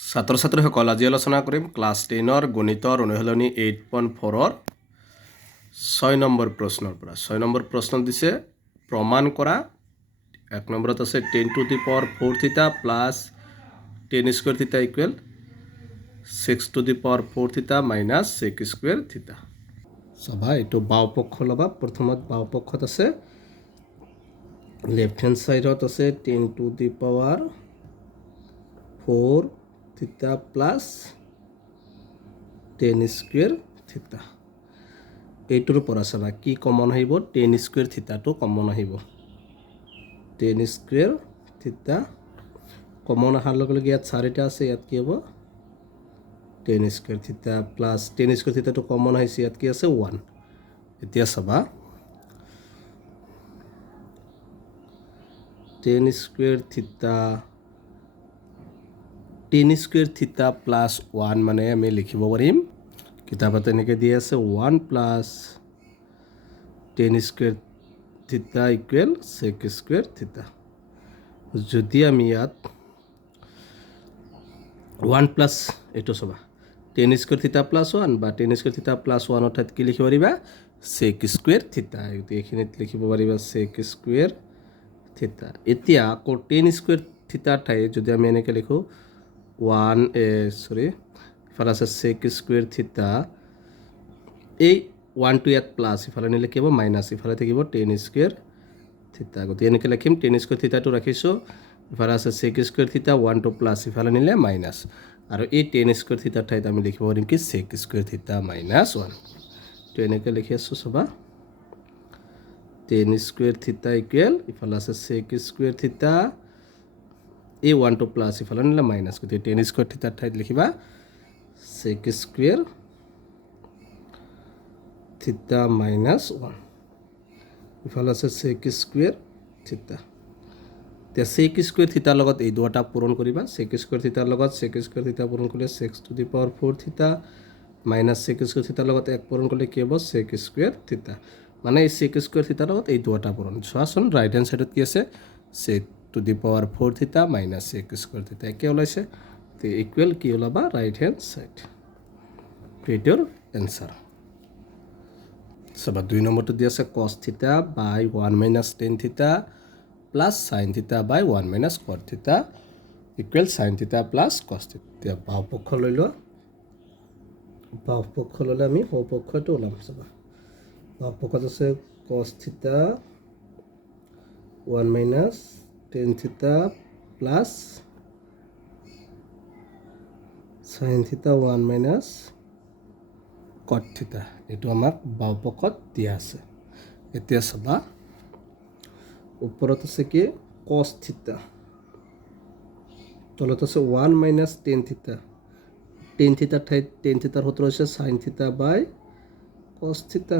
ছাত্ৰ ছাত্ৰীসকল আজি আলোচনা কৰিম ক্লাছ 10ৰ গণিতৰ অনুশীলনী 8.4ৰ 6 নম্বৰ প্ৰশ্নৰ পৰা 6 নম্বৰ প্ৰশ্ন দিছে প্ৰমাণ কৰা 1 নম্বৰত আছে 10 to the power 4 থিটা প্লাছ 10 স্কয়াৰ থিটা ইকুৱেল 6 to the power 4 থিটা মাইনাছ 6 স্কয়াৰ থিটা চাবা এইটো বাওপক্ষ লবা প্ৰথমত বাওপক্ষত আছে লেফট হ্যান্ড সাইডত আছে 10 to the power 4 থিটা প্লাস 10 স্কয়ার থিটা এইটোৰ পৰা চাবা কি কমন আহিব 10 স্কয়াৰ থিটাটো কমন আহিব 10 স্কয়াৰ থিটা কমন আহাৰ লগে লগে ইয়াত চাৰিটা আছে ইয়াত কি হ'ব 10 স্কয়ার থিটা প্লাস 10 স্কয়ার থিটাটো কমন আহিছে ইয়াত কি আছে 1 এতিয়া চাবা 10 স্কয়ার থিটা 10 স্কয়ার থিটা প্লাস 1 মানে আমি লিখিব পাৰিম কিতাপত এনেকৈ দিয়া আছে 1 প্লাস 10 স্কয়াৰ থিটা ইকুৱেল 6 স্কয়ার থিটা যদি আমি ইয়াত 1 প্লাস এইটো চাবা 10 স্কয়ার থিটা প্লাস 1 বা 10 স্কয়ার থিটা প্লাস 1 অৰ্থাৎ কি লিখিব পাৰিবা 6 স্কয়াৰ থিটা এইখিনিত লিখিব পাৰিবা 6 স্কয়ার থিটা এতিয়া আকৌ 10 স্কয়ার থিটা ঠাই যদি আমি এনেকৈ লিখো 1 ইফালে আছে 6 স্কয়ার থিটা এই 1 টু ইয়াত প্লাস ইফালে নিলে কি হ'ব মাইনাস ইফালে থাকিব 10 স্কয়ার থিটা গতি এনেকৈ লিখিম 10 স্কয়ার থিটাটো ৰাখিছোঁ ইফালে আছে 6 স্কয়াৰ থিটা 1 টু প্লাস ইফালে নিলে মাইনাস আৰু এই 10 স্কয়াৰ থিটাৰ ঠাইত আমি লিখিব পাৰিম কি 6 স্কয়ার থিটা মাইনাস 1 তো এনেকৈ লিখি আছোঁ চাবা 10 স্কয়ার থিটা ইকুৱেল ইফালে আছে 6 স্কয়ার থিটা এই 1 টু প্লাস ইফালে নিলে মাইনাস গতি 10 স্কয়ার থিটাৰ ঠাইত লিখিবা 6 স্কয়ার থিটা মাইনাস 1 ইফালে আছে 6 স্কয়ার থিটা তে 6 স্কয়ার থিটাৰ লগত এই দুটা পূৰণ কৰিবা 6 স্কয়াৰ থিটাৰ লগত 6 স্কয়াৰ থিটা পূৰণ কৰিলে 6 টু দি পাৱাৰ 4 থিটা মাইনাস 6 স্কয়াৰ থিটাৰ লগত 1 পূৰণ কৰিলে কি হ'ব 6 স্কয়াৰ থিটা মানে এই 6 স্কয়াৰ থিটাৰ লগত এই দুটা পূৰণ চোৱাচোন ৰাইট হ্যান্ড সাইডত কি আছে 6 টু দি পাৱাৰ 4 থিটা মাইনাস 6 স্কয়াৰ থিটা একে ওলাইছে তে ইকুৱেল কি ওলাবা ৰাইট হ্যান্ড সাইড এইটোৰ এনসাৰ চাবা 2 নম্বৰটো দি আছে cos থিটা বাই 1 মাইনাস tan থিটা প্লাস sin থিটা বাই 1 মাইনাস cot থিটা ইকুৱেল sin থিটা প্লাস cos থিটা এতিয়া বাওপক্ষ লৈ লোৱা বাওপক্ষ ল'লে আমি সোঁপক্ষটো ওলাম চাবা বাওপক্ষত আছে cos থিটা 1 মাইনাস tan থিটা প্লাস sin থিটা 1 মাইনাস cot থিটা এইটো আমাক বাওপক্ষত দিয়া আছে এতিয়া চাবা ওপৰত আছে কি cos থিটা তলত আছে 1 মাইনাস tan থিটা tan থিটাৰ ঠাইত tan থিটাৰ সূত্ৰ হৈছে sin থিটা বাই cos থিটা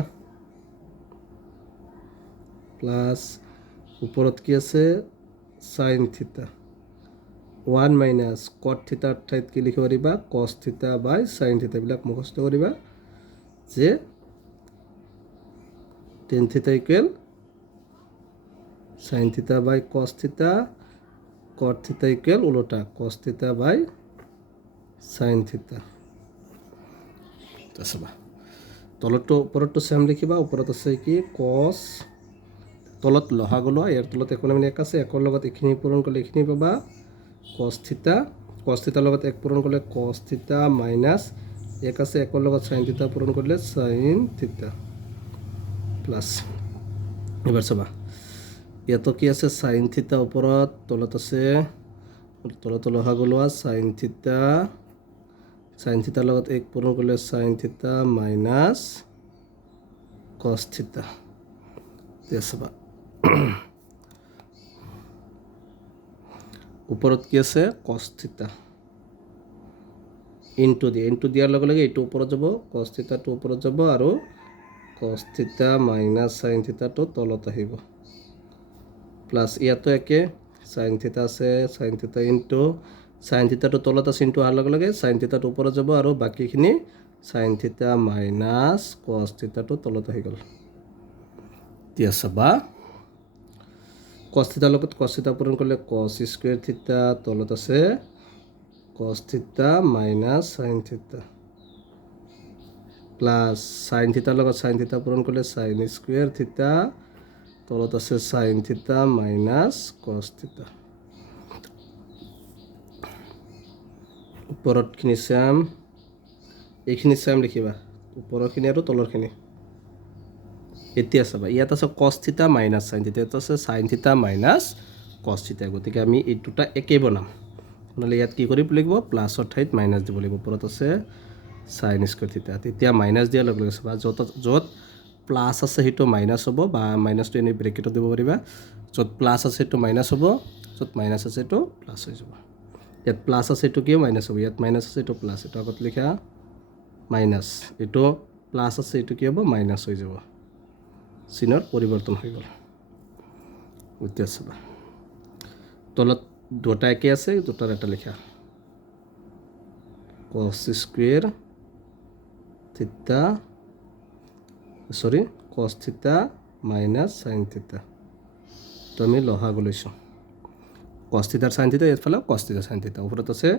প্লাস ওপৰত কি আছে sin থিটা 1 মাইনাস cot থিটাৰ ঠাইত কি লিখিব পাৰিবা cos থিটা বাই sin থিটা বিলাক মুখস্থ কৰিবা যে tan থিটা ইকুৱেল sin থিটা বাই cos থিটা cot থিটা ইকুৱেল উল্টা cos থিটা বাই sin থিটা চাবা তলতো ওপৰতো সেম লিখিবা ওপৰত আছে কি cos তলত লহাগলো ইয়াৰ তলত একো মানে এক আছে একৰ লগত এখিনি পূৰণ কৰিলে এখিনি পাবা cos থিটাৰ লগত এক পূৰণ কৰিলে cos থিটা মাইনাস এক আছে একৰ লগত sin থিটা পূৰণ কৰিলে sin থিটা প্লাস এবাৰ চাবা ইয়াতো কি আছে sin থিটা ওপৰত তলত আছে তলত লহাগলোৱা sin থিটাৰ লগত এক পূৰণ কৰিলে sin থিটা মাইনাস cos থিটা এতিয়া চাবা ওপৰত কি আছে cos থিটা ইনটু দিয়াৰ লগে লগে এইটো ওপৰত যাব cos থিটাটো ওপৰত যাব আৰু cos থিটা মাইনাস sin থিটাটো তলত আহিব প্লাস ইয়াতো একে sin থিটা আছে sin থিটা ইনটু sin থিটাটো তলত আছে ইনটু অহাৰ লগে লগে sin থিটাটো ওপৰত যাব আৰু বাকীখিনি sin থিটা মাইনাস cos থিটাটো তলত আহি গ'ল এতিয়া চাবা cos থিটাৰ লগত cos থিটা পূৰণ কৰিলে cos স্কয়াৰ থিটা তলত আছে cos theta minus sine theta plus sine থিটাৰ লগত সাইন থিটা পূৰণ কৰিলে সাইন স্কুৱেৰ থিটা তলত আছে sine theta minus cos theta ওপৰতখিনি চাম এইখিনি চাম লিখিবা ওপৰৰখিনি আৰু তলৰখিনি এতিয়া চাবা ইয়াত আছে কস থিটা মাইনাছ সাইন থিটা ইয়াত আছে sine theta minus cos theta গতিকে আমি এই দুটা একে বনাম নহ'লে ইয়াত কি কৰিব লাগিব প্লাছৰ ঠাইত মাইনাছ দিব লাগিব ওপৰত আছে সাইন স্কুৱেৰ থিটা তেতিয়া মাইনাছ দিয়াৰ লগে লগে চাবা য'ত প্লাছ আছে সেইটো মাইনাছ হ'ব বা মাইনাছটো এনেই ব্ৰেকেটত দিব পাৰিবা য'ত প্লাছ আছে সেইটো মাইনাছ হ'ব য'ত মাইনাছ আছে সেইটো প্লাছ হৈ যাব ইয়াত প্লাছ আছে এইটো কিয় মাইনাছ হ'ব ইয়াত মাইনাছ আছে এইটো প্লাছ এইটো আগত লিখা মাইনাছ এইটো প্লাছ আছে এইটো কি হ'ব মাইনাছ হৈ যাব চিনৰ পৰিৱৰ্তন হৈ গ'ল এতিয়া চাবা তলত দুটা একে আছে দুটাৰ এটা লিখা কস square theta cos theta minus sine থিটা তো আমি লসাগু লৈছোঁ কস থিটাৰ সাইন থিটা এইফালে কস থিটাৰ সাইন থিটা ওপৰত আছে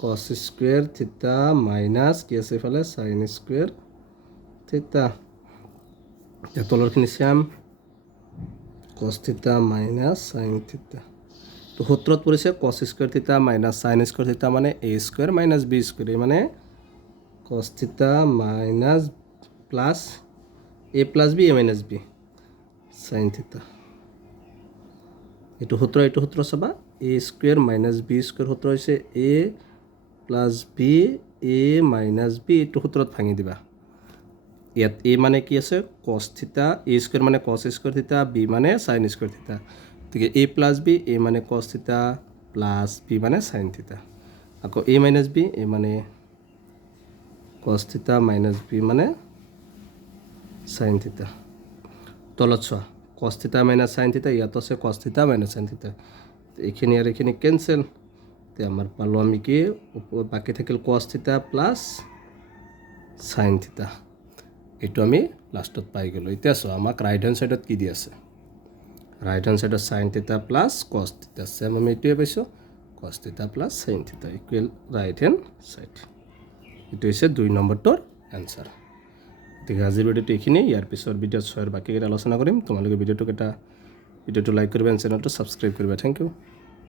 কস স্কুৱেৰ থিটা মাইনাছ কি আছে এইফালে সাইন স্কুৱেৰ থিটা এতিয়া তলৰখিনি চাম কস থিটা মাইনাছ সাইন থিটা তো সূত্ৰত পৰিছে কস স্কুৱেৰ থিটা মাইনাছ সাইন স্কুৱেৰ থিটা মানে এ স্কুৱেৰ মাইনাছ বি স্কুৱেৰ এই মানে কস theta minus plus A plus B A minus B sine theta এইটো সূত্ৰ চাবা এ স্কুৱেৰ মাইনাছ বি স্কুৱেৰ সূত্ৰ হৈছে A plus B A minus B এইটো সূত্ৰত ভাঙি দিবা ইয়াত এ মানে কি আছে কস থিটা এ স্কুৱেৰ মানে কস স্কুৱেৰ থিটা বি মানে সাইন স্কুৱেৰ থিটা গতিকে এ প্লাছ বি এ মানে কস থিটা প্লাছ বি মানে সাইন থিটা আকৌ এ মাইনাছ বি এ মানে কস থিটা মাইনাছ বি মানে সাইন থিটা তলত চোৱা কস থিটা মাইনাছ সাইন থিটা ইয়াত আছে কস থিটা মাইনাছ সাইন থিটা এইখিনি আৰু এইখিনি কেঞ্চেল এতিয়া আমাৰ পালোঁ আমি কি বাকী থাকিল কস থিটা প্লাছ সাইন থিটা এইটো আমি লাষ্টত পাই গ'লোঁ এতিয়া চোৱা আমাক ৰাইট হেণ্ড ছাইডত কি দি আছে ৰাইট হেণ্ড ছাইডত sine theta plus cos theta same আমি এইটোৱে পাইছোঁ cos theta plus sine theta equal right hand side এইটো হৈছে 2 নম্বৰটোৰ এনচাৰ গতিকে আজিৰ ভিডিঅ'টো এইখিনি ইয়াৰ পিছৰ ভিডিঅ'ত 6ৰ বাকীকেইটা আলোচনা কৰিম তোমালোকে ভিডিঅ'টো লাইক কৰিবা চেনেলটো ছাবস্ক্ৰাইব কৰিবা থেংক ইউ